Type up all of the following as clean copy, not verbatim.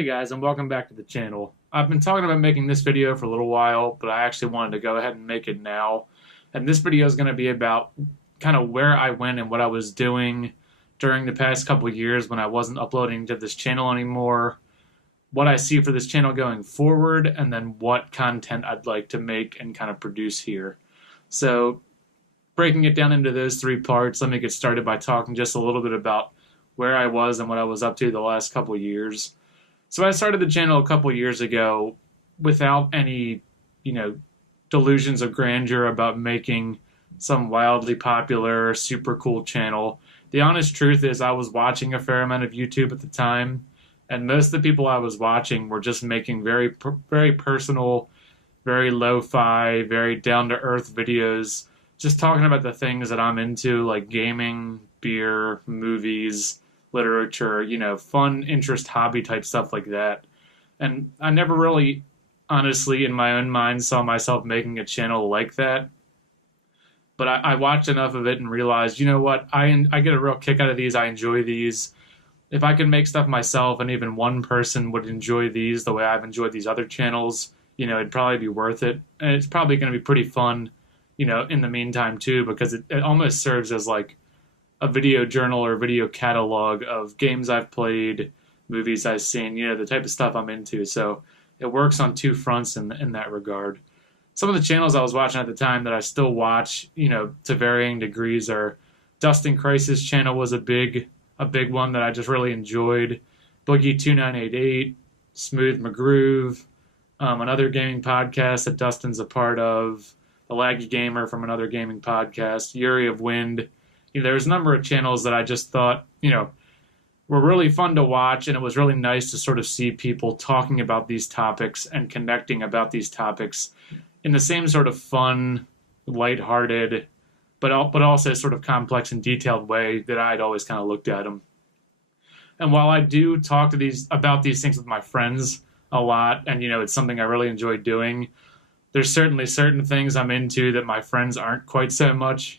Hey guys, and welcome back to the channel. I've been talking about making this video for a little while, but I actually wanted to go ahead and make it now. And this video is going to be about kind of where I went and what I was doing during the past couple years when I wasn't uploading to this channel anymore, what I see for this channel going forward, and then what content I'd like to make and kind of produce here. So breaking it down into those three parts, let me get started by talking just a little bit about where I was and what I was up to the last couple years. So I started the channel a couple years ago without any, delusions of grandeur about making some wildly popular, super cool channel. The honest truth is I was watching a fair amount of YouTube at the time, and most of the people I was watching were just making very, very personal, very lo-fi, very down-to-earth videos, just talking about the things that I'm into, like gaming, beer, movies, literature, fun, interest, hobby type stuff like that. And I never really, honestly, in my own mind, saw myself making a channel like that. But I watched enough of it and realized, you know what, I get a real kick out of these. I enjoy these. If I could make stuff myself and even one person would enjoy these the way I've enjoyed these other channels, it'd probably be worth it. And it's probably going to be pretty fun, in the meantime too, because it almost serves as like a video journal or video catalog of games I've played, movies I've seen, the type of stuff I'm into. So it works on two fronts in that regard. Some of the channels I was watching at the time that I still watch, to varying degrees are Dustin Crisis channel was a big one that I just really enjoyed. Boogie2988, Smooth McGroove, another gaming podcast that Dustin's a part of, The Laggy Gamer from another gaming podcast, Yuri of Wind. There's a number of channels that I just thought, were really fun to watch, and it was really nice to sort of see people talking about these topics and connecting about these topics in the same sort of fun, lighthearted, but also sort of complex and detailed way that I'd always kind of looked at them. And while I do talk about these things with my friends a lot, and it's something I really enjoy doing, there's certainly certain things I'm into that my friends aren't quite so much.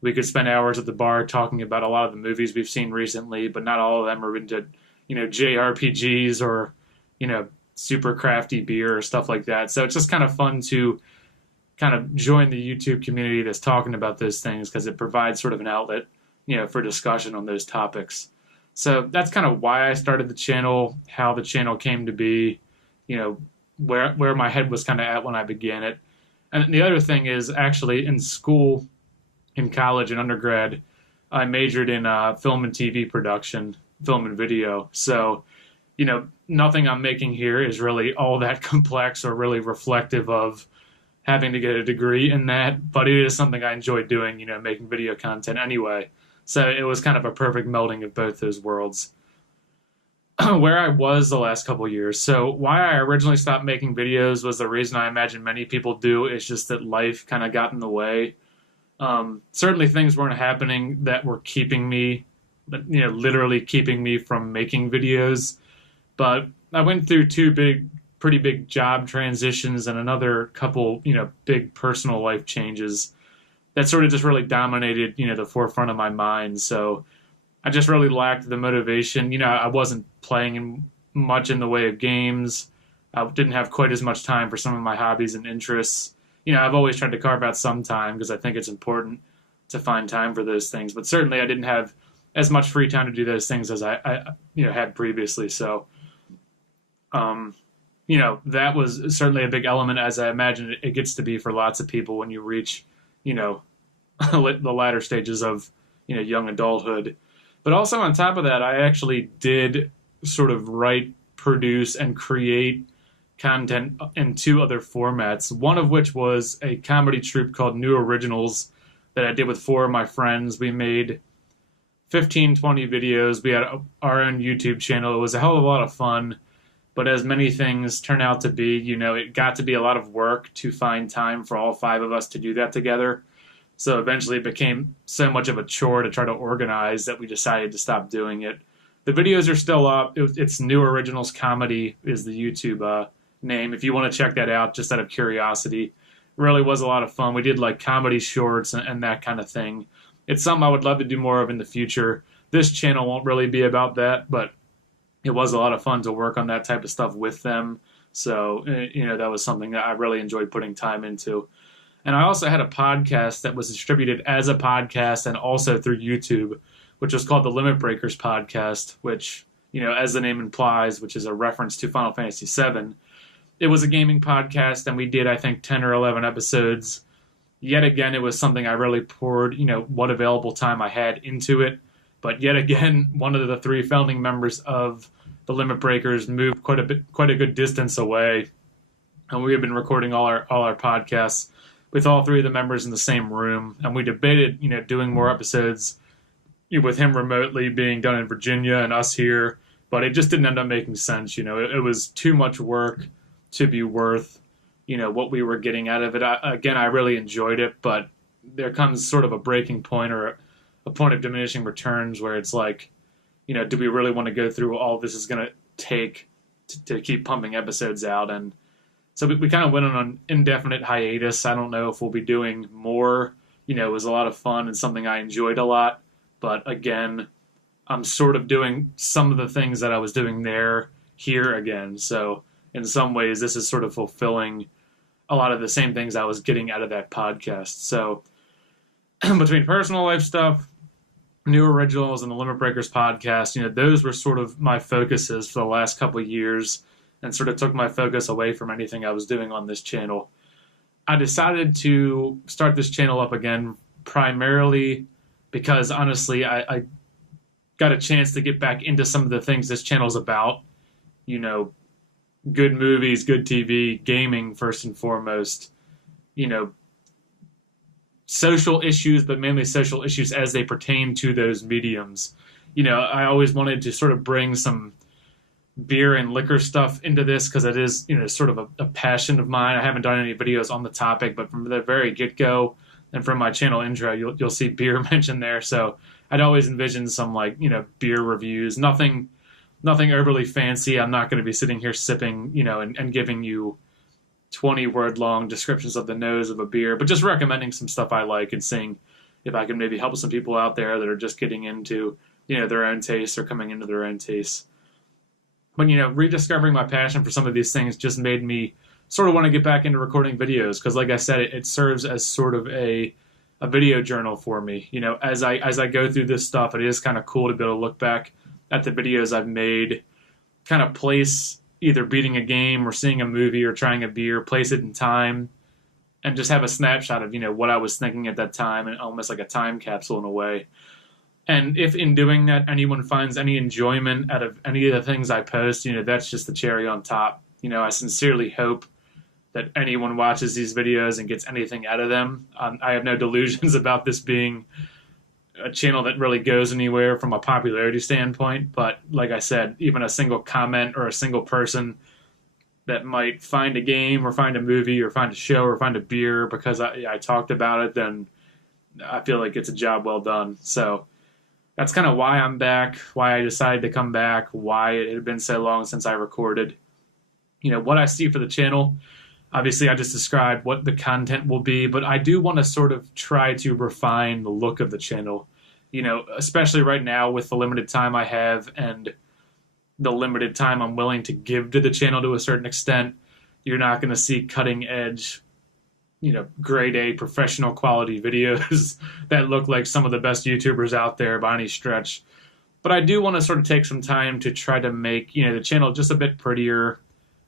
We could spend hours at the bar talking about a lot of the movies we've seen recently, but not all of them are into, JRPGs or, super crafty beer or stuff like that. So it's just kind of fun to kind of join the YouTube community that's talking about those things because it provides sort of an outlet, for discussion on those topics. So that's kind of why I started the channel, how the channel came to be, where my head was kind of at when I began it. And the other thing is actually in school, in college and undergrad, I majored in film and TV production, film and video. So, nothing I'm making here is really all that complex or really reflective of having to get a degree in that, but it is something I enjoy doing, making video content anyway. So it was kind of a perfect melding of both those worlds. Where I was the last couple years. So why I originally stopped making videos was the reason I imagine many people do. It's just that life kind of got in the way. Certainly things weren't happening that were keeping me, literally keeping me from making videos. But I went through pretty big job transitions and another couple, big personal life changes that sort of just really dominated, the forefront of my mind. So I just really lacked the motivation. I wasn't playing much in the way of games. I didn't have quite as much time for some of my hobbies and interests. I've always tried to carve out some time because I think it's important to find time for those things. But certainly I didn't have as much free time to do those things as I had previously. So, that was certainly a big element, as I imagine it gets to be for lots of people when you reach, the latter stages of, young adulthood. But also on top of that, I actually did sort of write, produce, and create content in two other formats, one of which was a comedy troupe called New Originals that I did with four of my friends. We made 15, 20 videos. We had our own YouTube channel. It was a hell of a lot of fun, but as many things turn out to be, it got to be a lot of work to find time for all five of us to do that together. So eventually it became so much of a chore to try to organize that we decided to stop doing it. The videos are still up. It's New Originals Comedy is the YouTube name. If you want to check that out, just out of curiosity. It really was a lot of fun. We did like comedy shorts and that kind of thing. It's something I would love to do more of in the future. This channel won't really be about that, but it was a lot of fun to work on that type of stuff with them. So, that was something that I really enjoyed putting time into. And I also had a podcast that was distributed as a podcast and also through YouTube, which was called the Limit Breakers Podcast, which, as the name implies, which is a reference to Final Fantasy VII. It was a gaming podcast, and we did, I think, 10 or 11 episodes. Yet again, it was something I really poured, what available time I had into it. But yet again, one of the three founding members of the Limit Breakers moved quite a good distance away, and we have been recording all our podcasts with all three of the members in the same room, and we debated, doing more episodes with him remotely being done in Virginia and us here, but it just didn't end up making sense. It was too much work to be worth, what we were getting out of it. I really enjoyed it, but there comes sort of a breaking point or a point of diminishing returns where it's like, do we really want to go through all this is going to take to keep pumping episodes out? And so we kind of went on an indefinite hiatus. I don't know if we'll be doing more. It was a lot of fun and something I enjoyed a lot. But again, I'm sort of doing some of the things that I was doing there here again. So in some ways, this is sort of fulfilling a lot of the same things I was getting out of that podcast. So between personal life stuff, new originals, and the Limit Breakers podcast, those were sort of my focuses for the last couple of years and sort of took my focus away from anything I was doing on this channel. I decided to start this channel up again primarily because, honestly, I got a chance to get back into some of the things this channel's about. Good movies, good TV, gaming first and foremost, social issues, but mainly social issues as they pertain to those mediums. I always wanted to sort of bring some beer and liquor stuff into this because it is, sort of a passion of mine. I haven't done any videos on the topic, but from the very get-go and from my channel intro, you'll see beer mentioned there. So I'd always envisioned some beer reviews, nothing overly fancy. I'm not going to be sitting here sipping, and giving you 20-word long descriptions of the nose of a beer, but just recommending some stuff I like and seeing if I can maybe help some people out there that are just getting into, their own tastes or coming into their own tastes. But, rediscovering my passion for some of these things just made me sort of want to get back into recording videos because, like I said, it serves as sort of a video journal for me. As I go through this stuff, it is kind of cool to be able to look back at the videos I've made, kind of place either beating a game or seeing a movie or trying a beer, place it in time, and just have a snapshot of, what I was thinking at that time, and almost like a time capsule in a way. And if in doing that, anyone finds any enjoyment out of any of the things I post, that's just the cherry on top. I sincerely hope that anyone watches these videos and gets anything out of them. I have no delusions about this being a channel that really goes anywhere from a popularity standpoint, but like I said, even a single comment or a single person that might find a game or find a movie or find a show or find a beer because I talked about it, then I feel like it's a job well done. So that's kind of why I'm back, why I decided to come back, why it had been so long since I recorded. What I see for the channel, obviously I just described what the content will be, but I do want to sort of try to refine the look of the channel, especially right now with the limited time I have and the limited time I'm willing to give to the channel to a certain extent. You're not going to see cutting edge, grade A professional quality videos that look like some of the best YouTubers out there by any stretch. But I do want to sort of take some time to try to make, the channel just a bit prettier,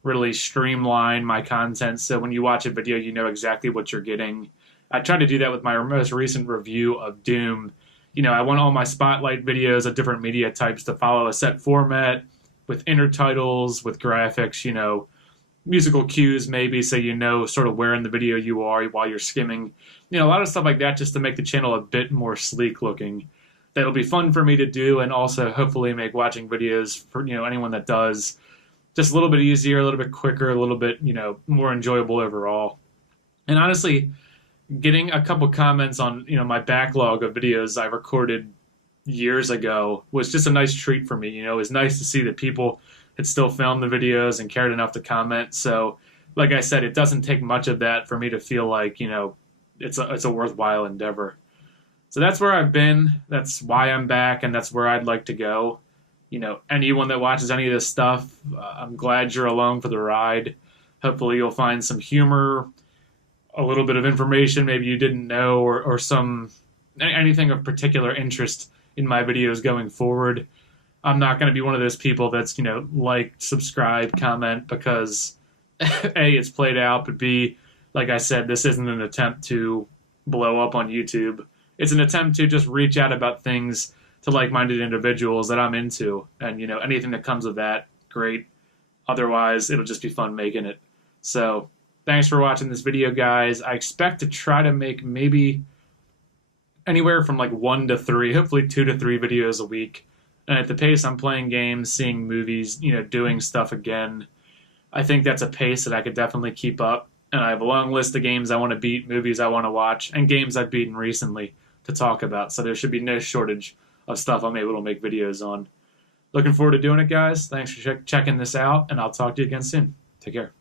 really streamline my content so when you watch a video, you know exactly what you're getting. I tried to do that with my most recent review of Doom. I want all my spotlight videos of different media types to follow a set format with intertitles, with graphics, musical cues maybe so sort of where in the video you are while you're skimming. A lot of stuff like that just to make the channel a bit more sleek looking. That'll be fun for me to do and also hopefully make watching videos for, anyone that does just a little bit easier, a little bit quicker, a little bit, more enjoyable overall. And honestly, getting a couple comments on, my backlog of videos I recorded years ago was just a nice treat for me. It was nice to see that people had still filmed the videos and cared enough to comment. So, like I said, it doesn't take much of that for me to feel like, it's a worthwhile endeavor. So that's where I've been. That's why I'm back, and that's where I'd like to go. anyone that watches any of this stuff, I'm glad you're along for the ride. Hopefully you'll find some humor, a little bit of information maybe you didn't know, or anything of particular interest in my videos going forward. I'm not going to be one of those people that's, like, subscribe, comment because A, it's played out, but B, like I said, this isn't an attempt to blow up on YouTube. It's an attempt to just reach out about things to like-minded individuals that I'm into. And, anything that comes of that, great. Otherwise, it'll just be fun making it. So, thanks for watching this video, guys. I expect to try to make maybe anywhere from like 1 to 3, hopefully 2 to 3 videos a week. And at the pace I'm playing games, seeing movies, doing stuff again, I think that's a pace that I could definitely keep up. And I have a long list of games I want to beat, movies I want to watch, and games I've beaten recently to talk about. So there should be no shortage of stuff I'm able to make videos on. Looking forward to doing it, guys. Thanks for checking this out, and I'll talk to you again soon. Take care.